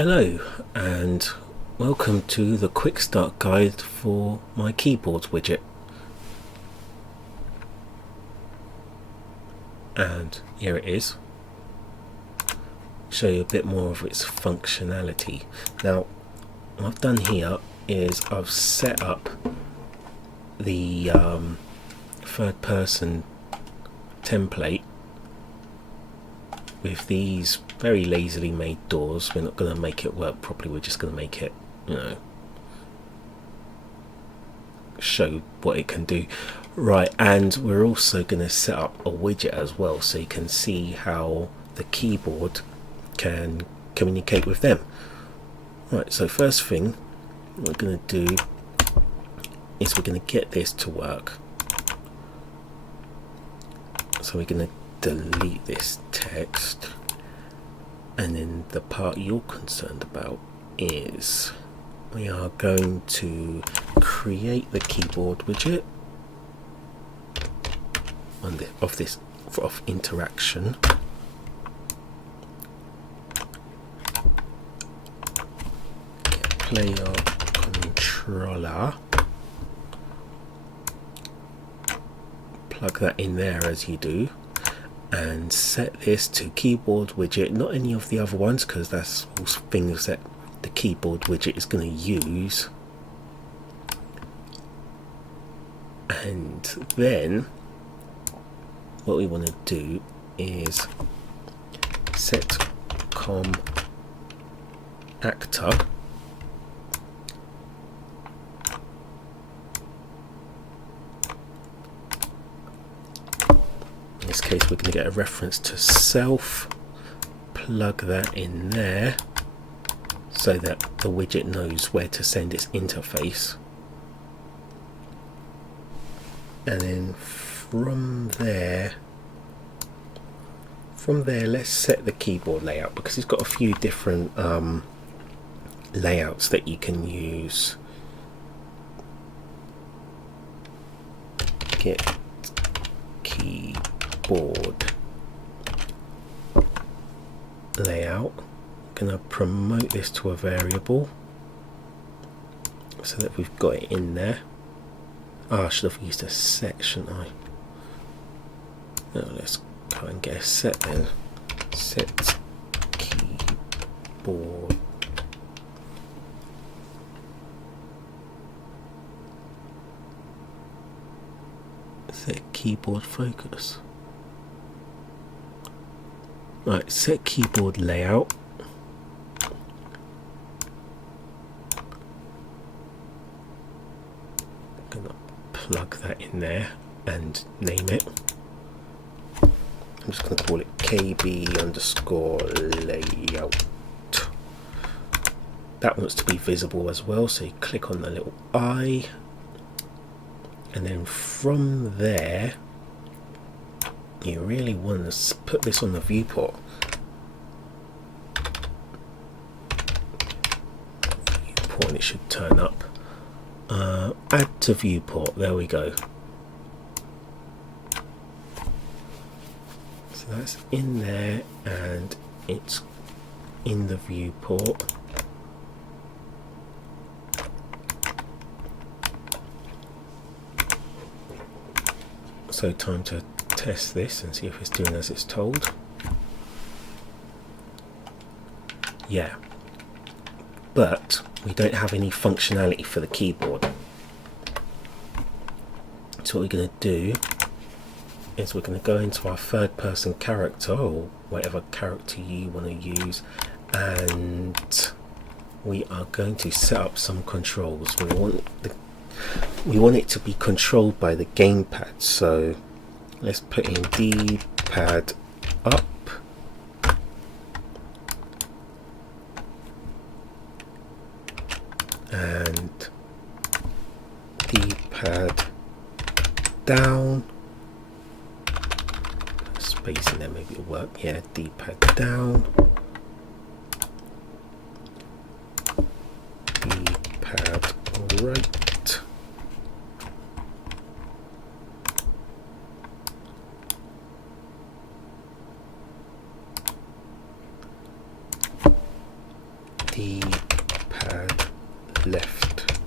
Hello and welcome to the quick start guide for my keyboard widget. And here it is. Show you a bit more of its functionality. Now what I've done here is I've set up the third person template with these very lazily made doors. We're not going to make it work properly, we're just going to make it, show what it can do. Right, and we're also going to set up a widget as well, so you can see how the keyboard can communicate with them. Right, so first thing we're going to do is we're going to get this to work. So we're going to delete this text, and then the part you're concerned about is we are going to create the keyboard widget on of interaction. Player controller, plug that in there as you do, and set this to keyboard widget, not any of the other ones, because that's all things that the keyboard widget is going to use. And then what we want to do is set com actor in this case we're going to get a reference to self, plug that in there so that the widget knows where to send its interface, and then from there let's set the keyboard layout, because it's got a few different layouts that you can use. Get keyboard layout. I'm going to promote this to a variable so that we've got it in there. I should have used a set, shouldn't I? No, let's try and get a set then. Set keyboard focus. Right, set keyboard layout. I'm gonna plug that in there and name it. I'm just going to call it KB_layout. That wants to be visible as well, so you click on the little eye, and then from there you really want to put this on the viewport. And it should turn up. Add to viewport, there we go. So that's in there and it's in the viewport. So time to test this and see if it's doing as it's told. Yeah, but we don't have any functionality for the keyboard. So what we're going to do is we're going to go into our third person character, or whatever character you want to use, and we are going to set up some controls. We want it to be controlled by the gamepad, so let's put in D-pad up, and D-pad down. Space in there, maybe it'll work. Yeah, D-pad down, D-pad right. D-pad left.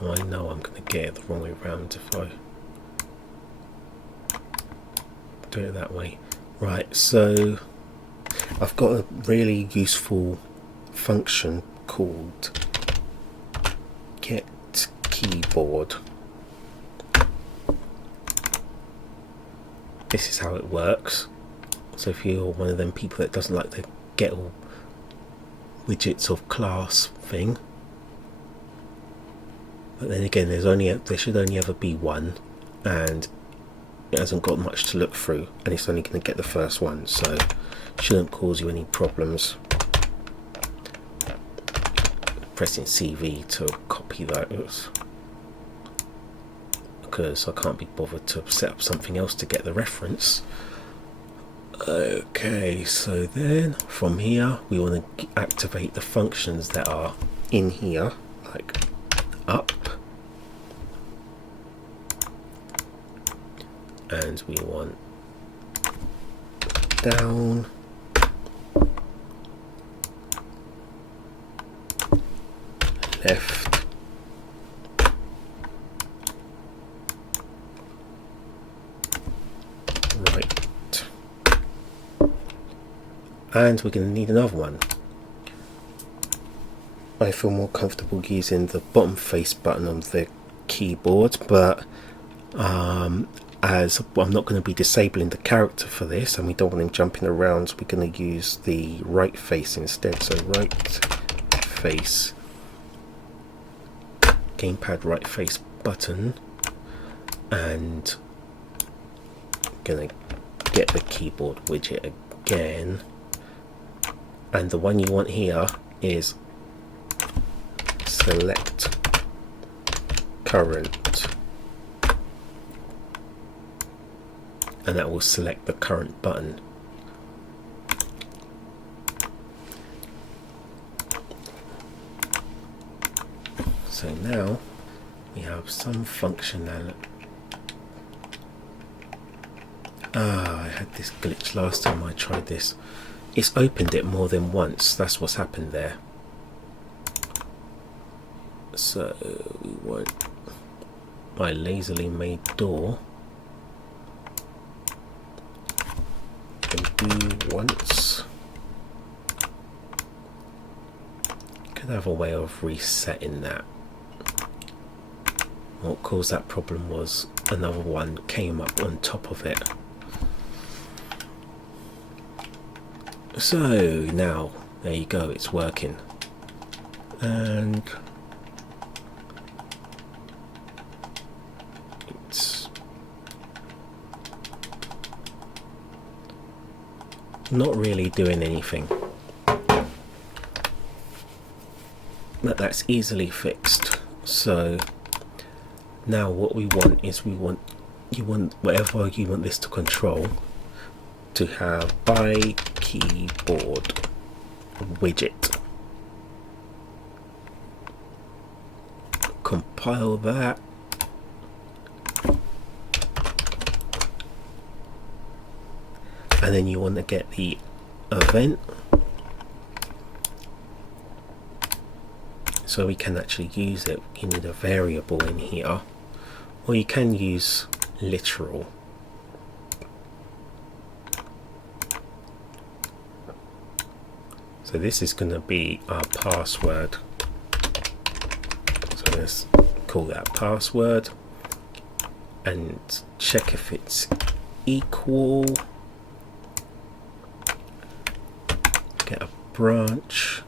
Oh, I know I'm going to get it the wrong way around if I do it that way. Right, so I've got a really useful function called get KeyBoard. This is how it works. So if you're one of them people that doesn't like the get all widgets of class thing, but then again there should only ever be one, and it hasn't got much to look through, and it's only going to get the first one, so it shouldn't cause you any problems pressing CV to copy those, because I can't be bothered to set up something else to get the reference. Okay, so then from here we want to activate the functions that are in here, like up, and we want down, left, right, and we're going to need another one. I feel more comfortable using the bottom face button on the keyboard, but as I'm not going to be disabling the character for this and we don't want him jumping around, we're going to use the right face instead. So right face, gamepad right face button, and I'm going to get the keyboard widget again, and the one you want here is select current, and that will select the current button. So now we have some functionality. I had this glitch last time I tried this. It's opened it more than once, that's what's happened there. So we want my lazily made door do once. Could have a way of resetting that. What caused that problem was another one came up on top of it. So now there you go, it's working, and it's not really doing anything, but that's easily fixed. So now what we want is you want whatever you want this to control to have by KeyBoard widget. Compile that, and then you want to get the event so we can actually use it. You need a variable in here, or you can use literal. So this is going to be our password, so let's call that password and check if it's equal. Get a branch,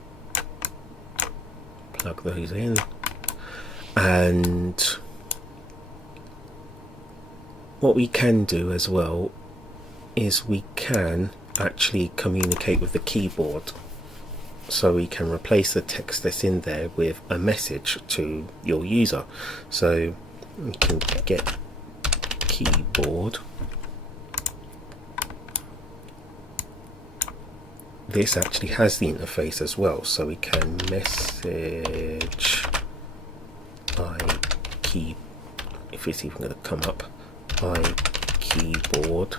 plug those in, and what we can do as well is we can actually communicate with the keyboard. So we can replace the text that's in there with a message to your user. So we can get KeyBoard. This actually has the interface as well, so we can message by key, if it's even going to come up, by KeyBoard.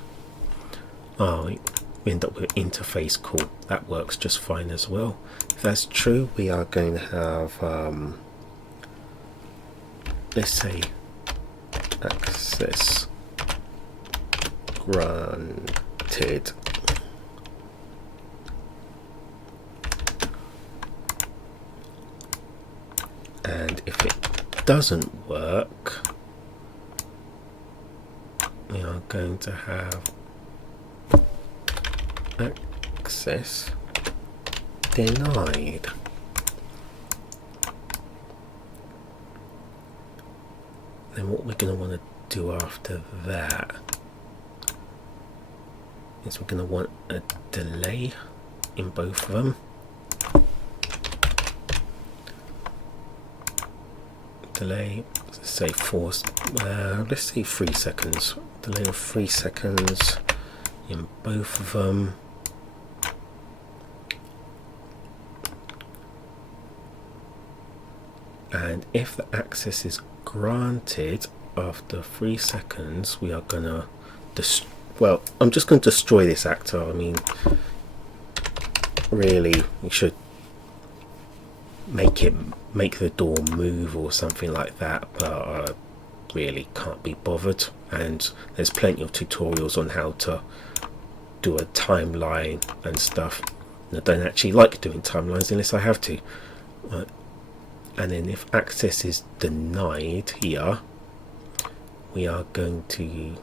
We end up with interface call. That works just fine as well. If that's true, we are going to have let's say access granted, and if it doesn't work, we are going to have access denied. Then what we're going to want to do after that is we're going to want a delay in both of them. Delay, let's say let's say 3 seconds. Delay of 3 seconds in both of them. And if the access is granted after 3 seconds, we are gonna well, I'm just going to destroy this actor. I mean, really, you should make the door move or something like that, but I really can't be bothered, and there's plenty of tutorials on how to do a timeline and stuff. And I don't actually like doing timelines unless I have to. And then if access is denied here, we are going to,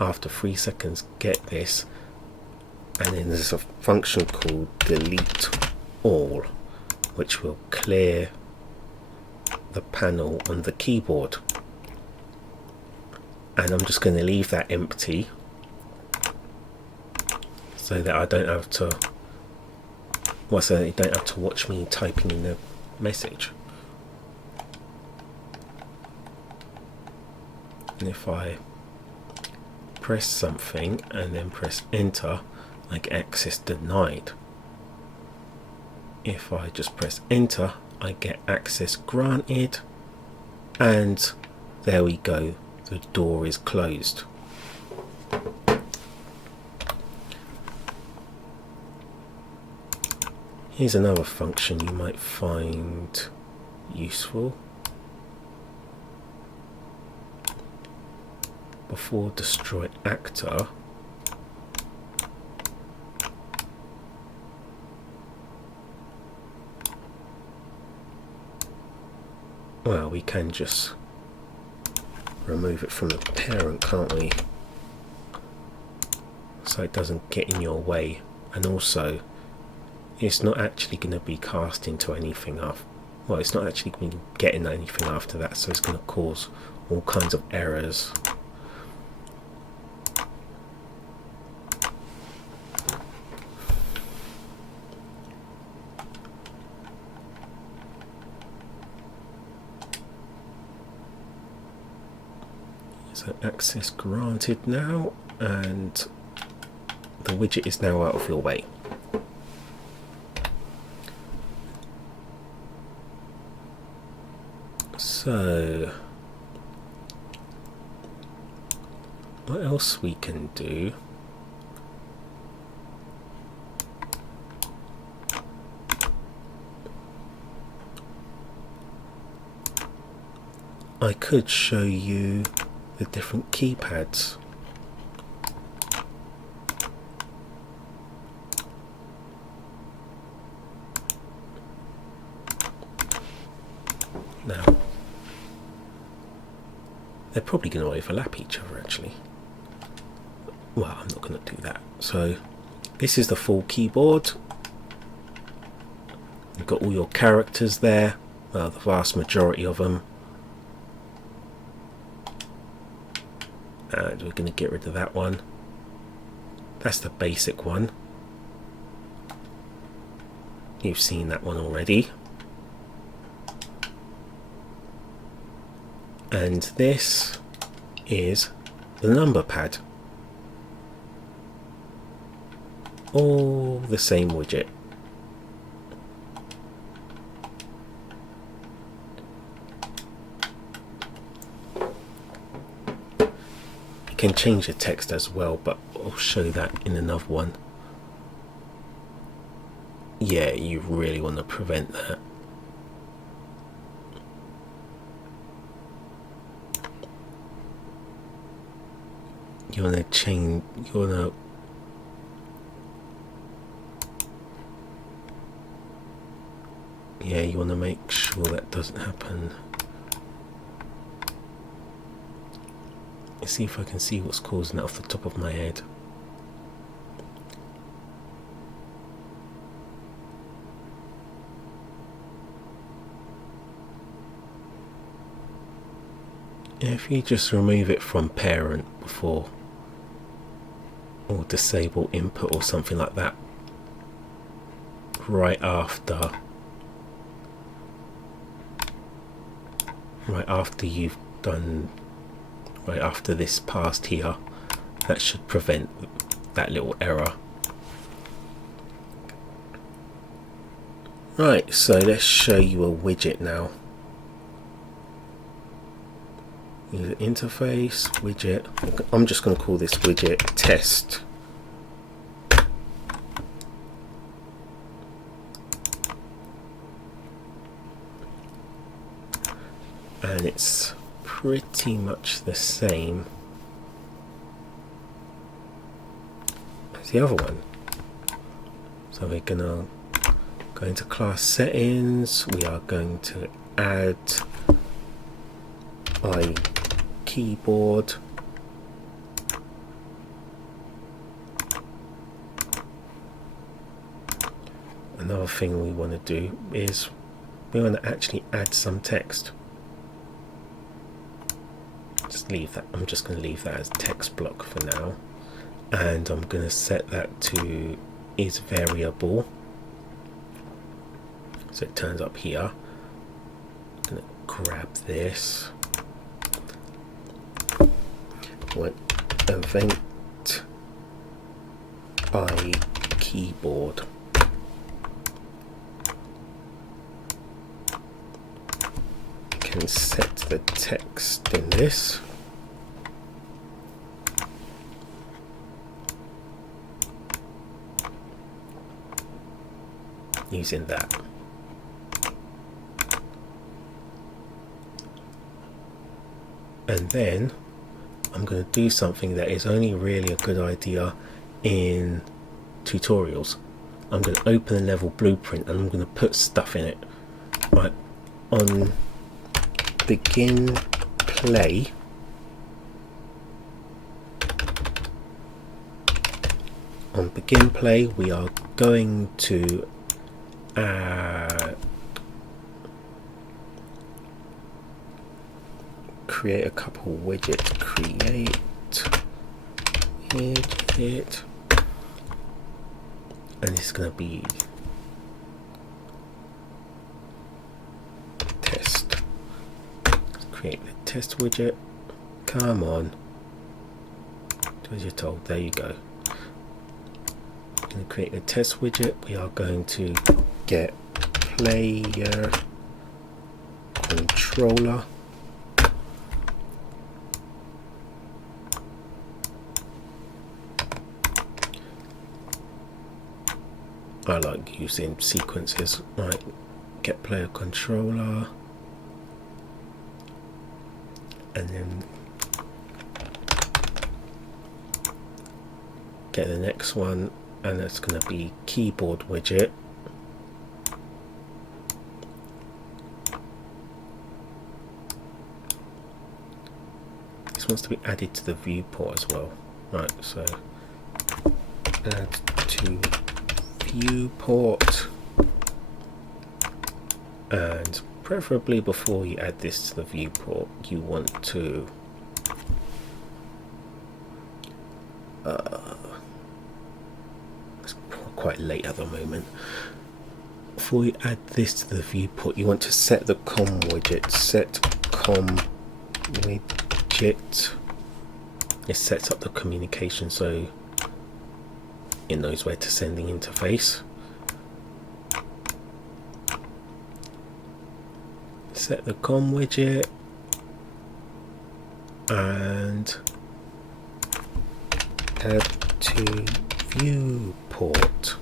after 3 seconds, get this, and then there's a function called delete all, which will clear the panel on the keyboard. And I'm just going to leave that empty so that I don't have to, well, so that you don't have to watch me typing in the message. And if I press something and then press enter, I get access denied. If I just press enter, I get access granted, and there we go, the door is closed. Here's another function you might find useful. Before destroy actor, well, we can just remove it from the parent, can't we? So it doesn't get in your way, and also it's not actually going to be cast into anything after, well, it's not actually going to be getting anything after that, so it's going to cause all kinds of errors. So access granted now, and the widget is now out of your way. So what else we can do? I could show you the different keypads. Now, they're probably going to overlap each other actually. Well, I'm not going to do that. So this is the full keyboard. You've got all your characters there, well, the vast majority of them. And we're going to get rid of that one. That's the basic one. You've seen that one already. And this is the number pad. All the same widget. You can change the text as well, but I'll show that in another one. yeah, you really want to prevent that. You want to change, you want to you want to make sure that doesn't happen. Let's see if I can see what's causing that off the top of my head. If you just remove it from parent before, or disable input or something like that, right after you've done, right after this passed here, that should prevent that little error. Right, so let's show you a widget now. User interface, widget. I'm just going to call this widget test. And it's pretty much the same as the other one. So we're going to go into class settings. We are going to add by KeyBoard. Another thing we want to do is we want to actually add some text. Just leave that. I'm just going to leave that as text block for now, and I'm going to set that to is variable, so it turns up here. I'm going to grab this. What event by KeyBoard. Can set the text in this. Using that. And then I'm going to do something that is only really a good idea in tutorials. I'm going to open a level blueprint and I'm going to put stuff in it. Right, on begin play, we are going to create a couple widgets. Create widget, and it's going to be test. Create the test widget. Come on, do as you're told. There you go. Going to create a test widget. We are going to get player controller. I like using sequences. Right, get player controller, and then get the next one, and that's going to be KeyBoard widget. This wants to be added to the viewport as well. Right, so add to viewport, and preferably before you add this to the viewport, you want to it's quite late at the moment. Before you add this to the viewport, you want to set the com widget. Set com widget. It sets up the communication so it knows where to send the interface. Set the com widget and add to viewport.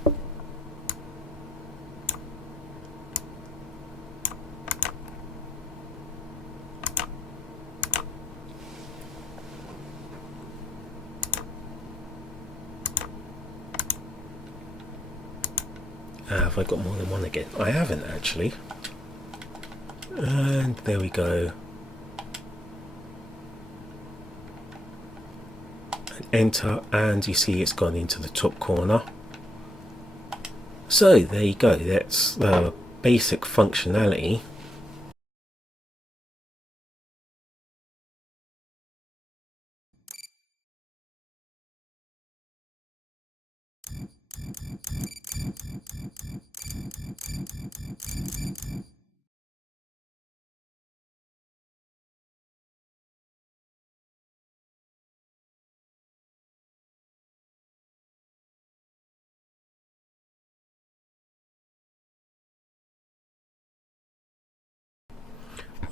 Have I got more than one again? I haven't actually. And there we go. And enter, and you see it's gone into the top corner. So there you go. That's the basic functionality.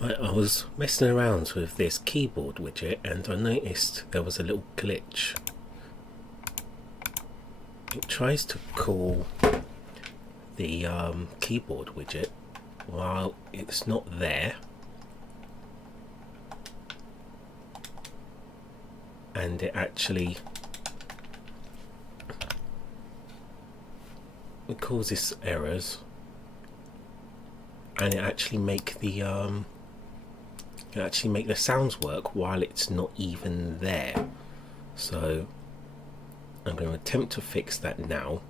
I was messing around with this keyboard widget and I noticed there was a little glitch. It tries to call the keyboard widget while it's not there, and it actually causes errors, and it actually make the sounds work while it's not even there. So I'm going to attempt to fix that now.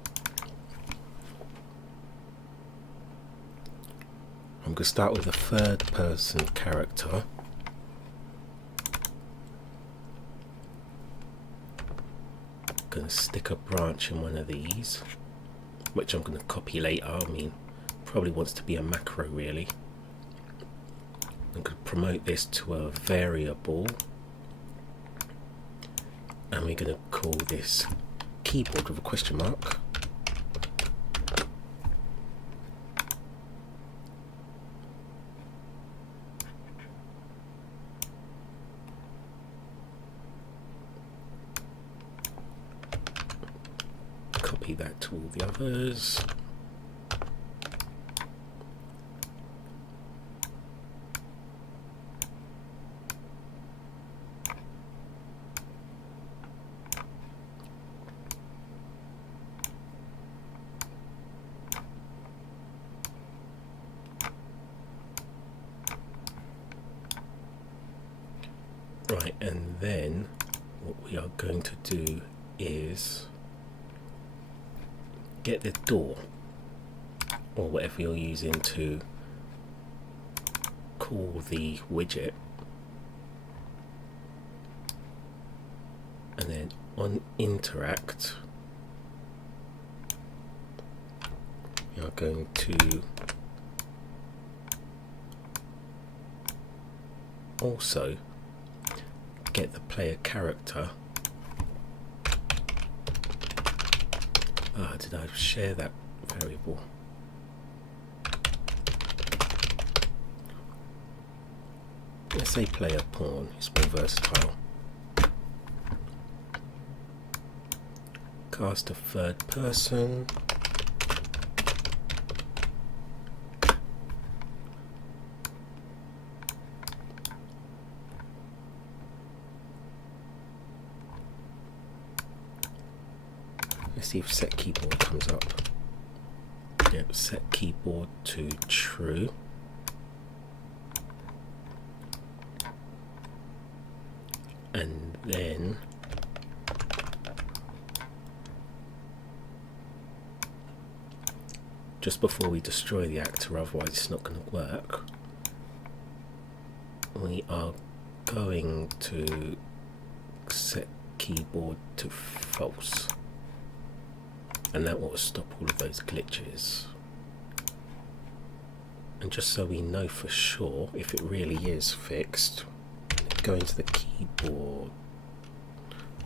I'm going to start with a third person character. I'm going to stick a branch in one of these, which I'm going to copy later. I mean, probably wants to be a macro really. I'm going to promote this to a variable, and we're going to call this keyboard with a question mark. Copy that to all the others. Right, and then what we are going to do is get the door or whatever you're using to call the widget, and then on interact we are going to also get the player character. Did I share that variable? Let's say player pawn, it's more versatile. Cast a third person. Let's see if set keyboard comes up. Yep, set keyboard to true. And then just before we destroy the actor, otherwise it's not going to work, we are going to set keyboard to false. And that will stop all of those glitches. And just so we know for sure if it really is fixed, go into the keyboard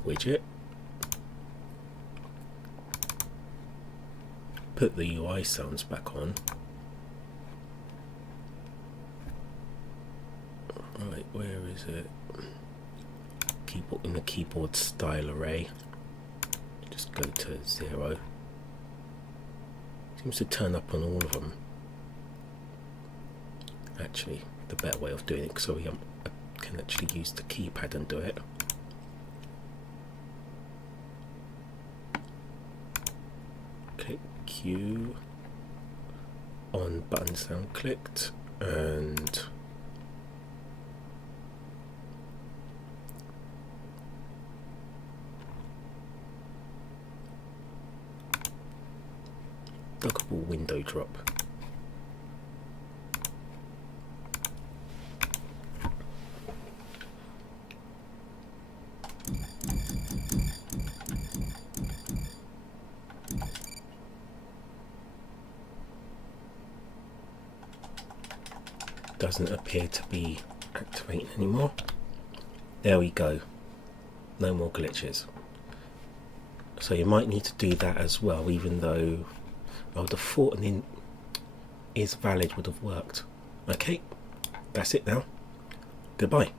widget, put the UI sounds back on. Right, where is it? Keyboard, in the keyboard style array, just go to 0. Seems to turn up on all of them. Actually, the better way of doing it, so I can actually use the keypad and do it. Click Q, on button sound clicked, and dockable window drop. Doesn't appear to be activating anymore. There we go. No more glitches. So you might need to do that as well, even though I would have thought an in is valid would have worked. Okay, that's it now. Goodbye.